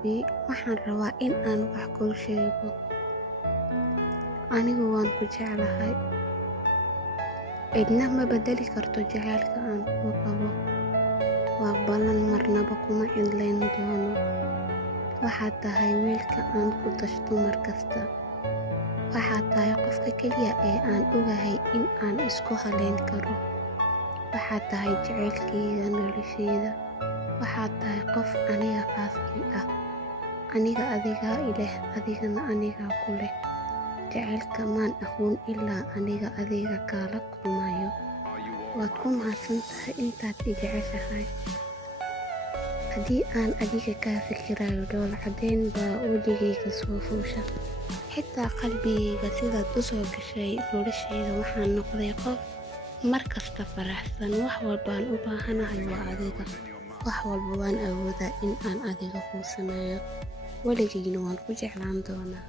qalbi waxaan rabaa in aan wax kuu sheego. Anigu waan ku jeclahay. Cidna ma bedeli karto jacaylka aan kuu qabo. Waa ballan marnaba kuma cidlayn doono. Waxaad tahay wiilka aan ku tashto mar kasta. Waxaad tahay qofka keliya ee aan ogahay in aan isku halayn karo. Waxaad tahay jacaylkayga noloshayda. Waxaad tahay qof aniga khaaskii ah. Aniga adigaa ileh, adigana anigaa ku leh. Jacaylka maan aqoon ilaa aniga adiga kaala kulmayo. Waad ku mahadsan tahay intaad i jeceshahay. Haddii aan adiga kaa fikirayo dhool caddeyn baa wejigayga soo fuusha. Xitaa qalbigayga sidaad u soo gashay noloshayda waxaan noqday qof mar kasta faraxsan. Wax walbaan u baahanahay waa adiga. Wax walba waan awoodaa in aan adiga kuu sameeyo. Waligayna waan ku jeclaan doonaa.